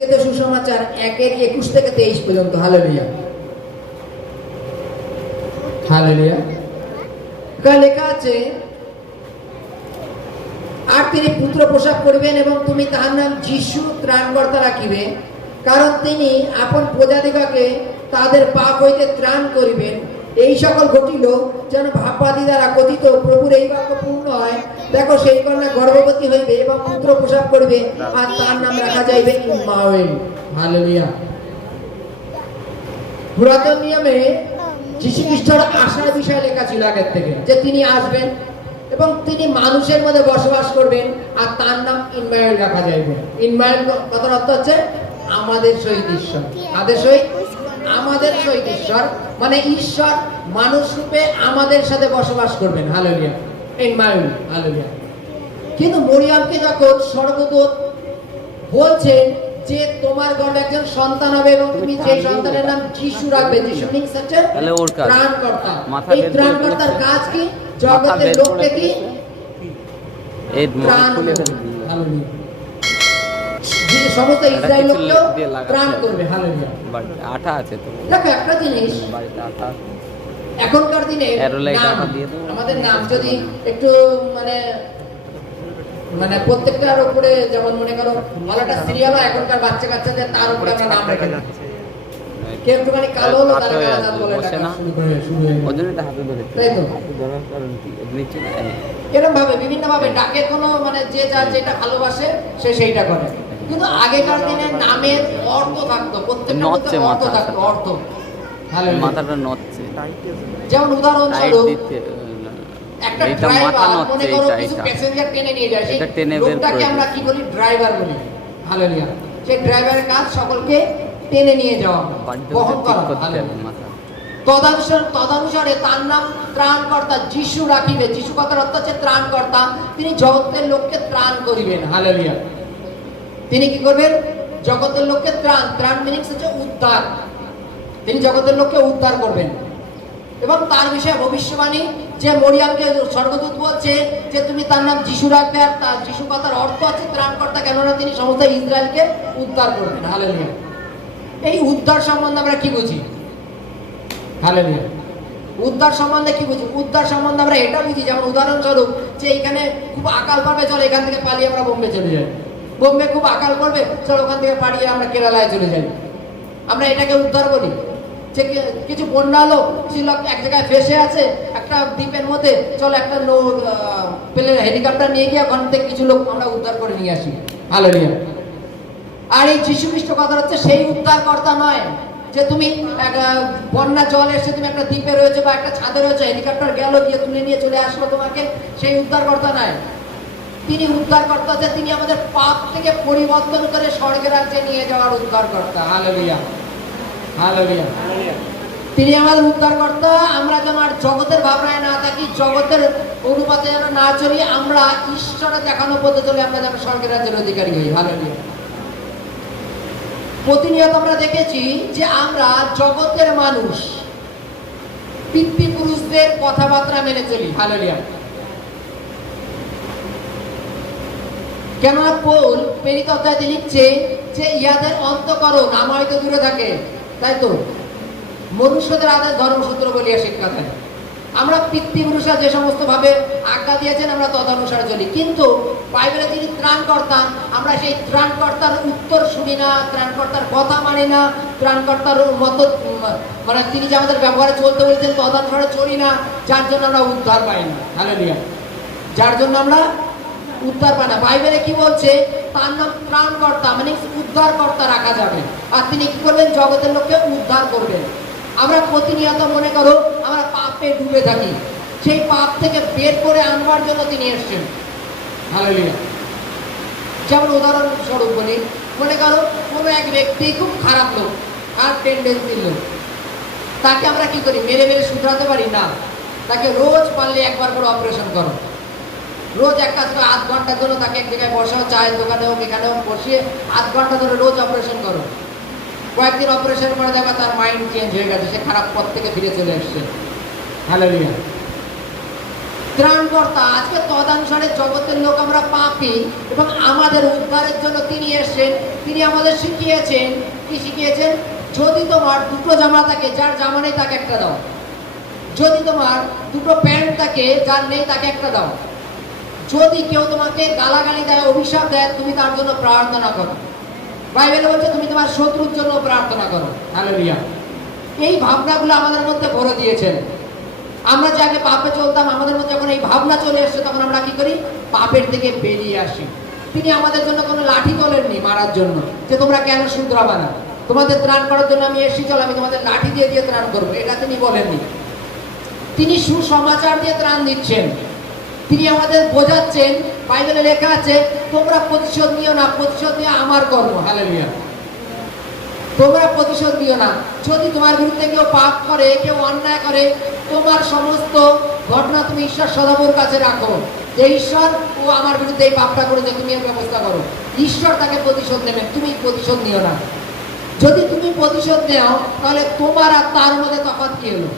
সুসমাচার 1:21 থেকে 23 পর্যন্ত। Hallelujah hallelujah. লেখা আছে, আর তিনি পুত্র প্রসব করিবেন এবং তুমি তাহার নাম যিশু ত্রাণকর্তা রাখিবে, কারণ তিনি আপন প্রজাদিগকে তাদের পাপ হইতে ত্রাণ করিবেন। এই সকল ঘটিল যেন ভাববাদী দ্বারা কথিত প্রভুর এই বাক্য পূর্ণ হয়। দেখো, সেই কন্যা গর্ভবতী হইবে এবং পুত্র প্রসব করিবে, আর তার নাম রাখা যাইবে ইম্মানুয়েল। হালেলুয়া। পুরাতন নিয়মে যীশু খ্রিস্টের আসার বিষয় লেখা ছিল আগের থেকে, যে তিনি আসবেন এবং তিনি মানুষের মধ্যে বসবাস করবেন, আর তার নাম ইম্মানুয়েল রাখা যাইবে। ইম্মানুয়েল কথার অর্থ হচ্ছে আমাদের সহিত ঈশ্বর। আমাদের সহিত আমাদের সহিত ঈশ্বর মানে ঈশ্বর মানুষ রূপে আমাদের সাথে বসবাস করবেন। Hallelujah, Emmanuel. হালেলুয়া। কিন্তু মরিয়মকে যখন স্বর্গদূত বলছেন যে তোমার গর্ভে একজন সন্তান হবে এবং তুমি যে সন্তানের নাম যিশু রাখবে, যিশু মিন্স হচ্ছে ত্রাণকর্তা। এই ত্রাণকর্তার কাজ কি? জগতের লোককে কি ত্রাণ করবে। হালেলুয়া। সমস্ত ইসরায়েল লোককেও ত্রাণ করবে। হালেলুয়া। আটা আছে তো, দেখো একটা জিনিস, এখনকার দিনে আমাদের নাম যদি একটু মানে মানে প্রত্যেকটার উপরে, যেমন মনে করো ভালো একটা সিরিয়াল হয় এখনকার বাচ্চা কাচ্চাদের, তার উপরে আমরা নাম রেখে যাচ্ছে। কেউ একটুখানি কালো হলো তার আজাদ বলে ডাকা শুরু হয়ে ওজনেটা হাতে ধরে, তাই তো ধরার কারণ কি নিচে না এরকম ভাবে বিভিন্ন ভাবে ডাকে, কোনো মানে যে যার যেটা ভালোবাসে সে সেইটা করে। কিন্তু আগেকার দিনে নামের অর্থ থাকতো, প্রত্যেকটা অর্থ থাকতো, অর্থ। হালেলুয়া। মাথাটা নড়ছে, যেমন উদাহরণস্বরূপ একটা এইটা মাথা ড্রাইভার নড়ছে, মনে করো কিছু এইটা প্যাসেঞ্জার টেনে নিয়ে যায়, সেই এটা টেনে বের লোকটাকে করে আমরা কি বলি? ড্রাইভার বলি। হালেলুয়া। সেই ড্রাইভারের কাজ সকলকে টেনে নিয়ে যাওয়া, বহন করা। হালেলুয়া। তদানুসারে তার নাম ত্রাণকর্তা যিশু রাখিবে। যিশু কথার অর্থ হচ্ছে ত্রাণকর্তা। তিনি জগতের লোককে ত্রাণ করিবেন। হালেলুয়া। তিনি কি করবেন? জগতের লোককে ত্রাণ, ত্রাণ মিনিংস হচ্ছে উদ্ধার। তিনি জগতের লোককে উদ্ধার করবেন। এবং তার বিষয়ে ভবিষ্যবাণী, যে মরিয়মকে স্বর্গদূত বলছে যে তুমি তার নাম যিশু রাখবে, আর তার যিশু কথার অর্থ আছে ত্রাণকর্তা, কেননা তিনি সমস্ত ইসরায়েলকে উদ্ধার করবেন। হালেলুয়া। এই উদ্ধার সম্বন্ধে আমরা কি বুঝি? হালেলুয়া। উদ্ধার সম্বন্ধে কি বুঝি? উদ্ধার সম্বন্ধে আমরা এটা বুঝি, যেমন উদাহরণস্বরূপ যে এখানে খুব আকাল পড়বে, চলো এখান থেকে পালিয়ে আমরা বোম্বে চলে যাই। বোম্বে খুব আকাল পড়বে, চলো ওখান থেকে পালিয়ে আমরা কেরালায় চলে যাই। আমরা এটাকে উদ্ধার বলি। যে কিছু বন্যা হলো, কিছু লোক এক জায়গায় ফেসে আছে একটা দ্বীপের মধ্যে, চলো একটা প্লেন হেলিকপ্টার নিয়ে গিয়ে ওখান থেকে কিছু লোক আমরা উদ্ধার করে নিয়ে আসি। হালেলুয়া। আর এই যিশু খ্রিস্ট কথা হচ্ছে সেই উদ্ধারকর্তা নয় যে তুমি বন্যা জল এসে তুমি একটা দ্বীপে রয়েছে বা একটা ছাদে রয়েছে, হেলিকপ্টার গেল গিয়ে তুলে নিয়ে চলে আসলো তোমাকে, সেই উদ্ধারকর্তা নয়। তিনি উদ্ধারকর্তা যে তিনি আমাদের পাপ থেকে পরিবর্তন করে স্বর্গের রাজ্যে নিয়ে যাওয়ার উদ্ধারকর্তা। হালেলুয়া। হালেলুয়া। তিনি আমাদের উদ্ধারকর্তা। আমরা যেন আর জগতের ভাবনায় না থাকি, জগতের অনুপাতে যেন না চলি, আমরা ঈশ্বরের দেখানো পথে চলে আমরা যেন স্বর্গের রাজ্যের অধিকারী হই। হালেলুয়া। প্রতিনিয়ত আমরা দেখেছি যে আমরা জগতের মানুষ পিতৃপুরুষদের কথাবার্তা মেনে চলি। হালেলুয়া। কেননা পৌল প্রেরিত অধ্যায়ে লিখছে যে ইহাদের অন্তঃকরণ আমার হইতে দূরে থাকে, তাই তো মনুষ্যদের আদেশ ধর্মসূত্র বলিয়া শিক্ষা দেয়। আমরা পিতৃপুরুষরা যে সমস্ত ভাবে আজ্ঞা দিয়েছেন আমরা তদনুসারে চলি, কিন্তু বাইবেলে যিনি ত্রাণকর্তা, আমরা সেই ত্রাণকর্তার উত্তর শুনি না, ত্রাণকর্তার কথা মানি না, ত্রাণকর্তার মতো মানে তিনি যে আমাদের ব্যবহারে চলতে বলেছেন তদনুসারে চলি না, যার জন্য আমরা উদ্ধার পাই না। হালেলুয়া। যার জন্য আমরা উদ্ধার পায় না। বাইবেলে কি বলছে? তার নাম ত্রাণকর্তা মানে উদ্ধারকর্তা রাখা যাবে, আর তিনি কি করবেন? জগতের লোককে উদ্ধার করবেন। আমরা প্রতিনিয়ত মনে করো আমরা পাপে ডুবে থাকি, সেই পাপ থেকে বের করে আনবার জন্য তিনি এসেছেন। হালেলুয়া। যেমন উদাহরণস্বরূপ বলি, মনে করো কোনো এক ব্যক্তি খুব খারাপ লোক, আর টেন্ডেন্সির লোক, তাকে আমরা কি করি? মেরে মেরে শুধরাতে পারি না। তাকে রোজ পারলে একবার করে অপারেশন করো, রোজ এক কাজ করে 8 ঘন্টার জন্য তাকে এক জায়গায় বসাও, চায়ের দোকানে হোক এখানে হোক বসিয়ে 8 ঘন্টা ধরে রোজ অপারেশন করো। কয়েকদিন অপারেশন করে দেখা তার মাইন্ড চেঞ্জ হয়ে গেছে, সে খারাপ পথ থেকে ফিরে চলে এসছে। হালেলুয়া। ত্রাণকর্তা। আজকে তদানুসারে জগতের লোক আমরা পাপী এবং আমাদের উদ্ধারের জন্য তিনি এসেছেন। তিনি আমাদের শিখিয়েছেন, কি শিখিয়েছেন? যদি তোমার দুটো জামা থাকে, যার জামা নেই তাকে একটা দাও। যদি তোমার দুটো প্যান্ট থাকে, যার নেই তাকে একটা দাও। যদি কেউ তোমাকে গালাগালি দেয়, অভিশাপ দেয়, তুমি তার জন্য প্রার্থনা করো। বাইবেল বলছে তুমি তোমার শত্রুর জন্য প্রার্থনা করো। হালেলুয়া। এই ভাবনাগুলো আমাদের মধ্যে ভরে দিয়েছেন। আমরা যে আগে পাপে চলতাম, আমাদের মধ্যে যখন এই ভাবনা চলে এসছে, তখন আমরা কি করি? পাপের থেকে বেরিয়ে আসি। তিনি আমাদের জন্য কোনো লাঠি তোলেননি মারার জন্য, যে তোমরা কেন শুধরাবা না, তোমাদের ত্রাণ করার জন্য আমি এসেছি, চল আমি তোমাদের লাঠি দিয়ে দিয়ে ত্রাণ করবো, এটা তিনি বলেননি। তিনি সুসমাচার দিয়ে ত্রাণ দিচ্ছেন। তিনি আমাদের বোঝাচ্ছেন, বাইবেলে লেখা আছে তোমরা প্রতিশোধ নিও না, প্রতিশোধ নিয়ে আমার কর্ম। হালেলুয়া। তোমরা প্রতিশোধ নিও না। যদি তোমার বিরুদ্ধে কেউ পাপ করে, কেউ অন্যায় করে, তোমার সমস্ত ঘটনা তুমি ঈশ্বর সদাবুর কাছে রাখো, যে ঈশ্বর ও আমার বিরুদ্ধে এই পাপটা করেছে, তুমি এর ব্যবস্থা করো। ঈশ্বর তাকে প্রতিশোধ নেবেন, তুমি প্রতিশোধ নিও না। যদি তুমি প্রতিশোধ নেও, তাহলে তোমার আর তার মধ্যে তফাৎ কি হলো?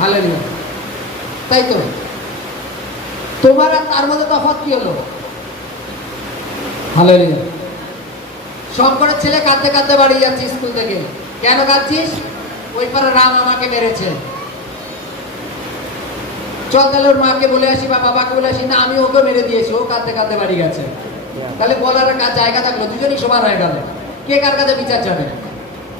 হালেলুয়া। তাই তো, তোমার আর তার মধ্যে তফাৎ কি হলো? হালেলুয়া। শঙ্করের ছেলে কাঁদতে কাঁদতে বাড়ি যাচ্ছে স্কুল থেকে। কেন কাঁদছিস? ওই পারে রাম আমাকে মেরেছে। চল তাহলে ওর মাকে বলে আসি বা বাবাকে বলে আসি। না, আমি ওকে মেরে দিয়েছি, ও কাঁদতে কাঁদতে বাড়ি গেছে। তাহলে বলার জায়গা থাকলো, দুজনই সমান হয়ে গেল, কে কার কাছে বিচার যাবে?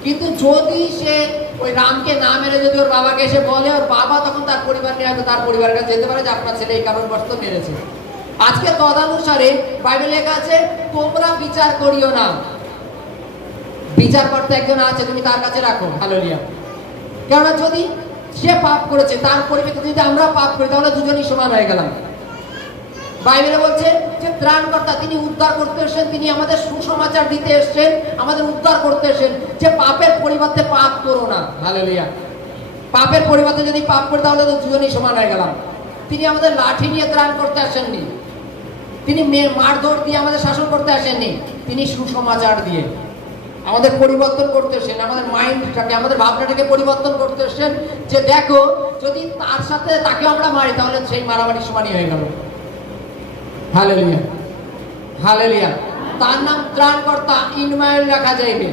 কিন্তু যদি সে ওই রামকে না মেরে যদি ওর বাবাকে এসে বলে, ওর বাবা তখন তার পরিবার নিয়ে হয়তো তার পরিবারের কাছে যেতে পারে যে আপনার ছেলে এই কারণবশত মেরেছে। আজকে তদানুসারে বাইবেলে লেখা আছে তোমরা বিচার করিও না। বিচার করতে একজন আছে, তুমি তার কাছে রাখো। হালেলুয়া। কেননা যদি সে পাপ করেছে, তার পরিপ্রেক্ষিতে যদি আমরা পাপ করি, তাহলে দুজনই সমান হয়ে গেলাম। বাইবেলে বলছে যে ত্রাণকর্তা তিনি উদ্ধার করতে এসেছেন, তিনি আমাদের সুসমাচার দিতে এসেছেন, আমাদের উদ্ধার করতে এসেছেন, যে পাপের পরিবর্তে পাপ করো না। হালেলুয়া। পাপের পরিবর্তে যদি পাপ করি, তাহলে তো দুজনই সমান হয়ে গেলাম। তিনি আমাদের লাঠি নিয়ে ত্রাণ করতে আসেননি, তিনি মারধর দিয়ে আমাদের শাসন করতে আসেননি, তিনি সুসমাচার দিয়ে আমাদের পরিবর্তন করতে এসেছেন, আমাদের মাইন্ডটাকে, আমাদের ভাবনাটাকে পরিবর্তন করতে এসেছেন। যে দেখো, যদি তার সাথে তাকে আমরা মারি, তাহলে সেই মারামারি সমানই হয়ে গেল। হালেলুয়া। হালেলুয়া। তার নাম ত্রাণকর্তা, ইনমানুয়েল রাখা যাইবে।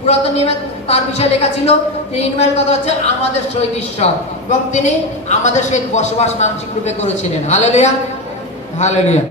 পুরাতন নিয়মে তার বিষয়ে লেখা ছিল যে ইনমানুয়েল কথা হচ্ছে আমাদের সহিত ঈশ্বর, এবং তিনি আমাদের সহিত বসবাস মানসিক রূপে করেছিলেন। হালেলুয়া। হালেলুয়া।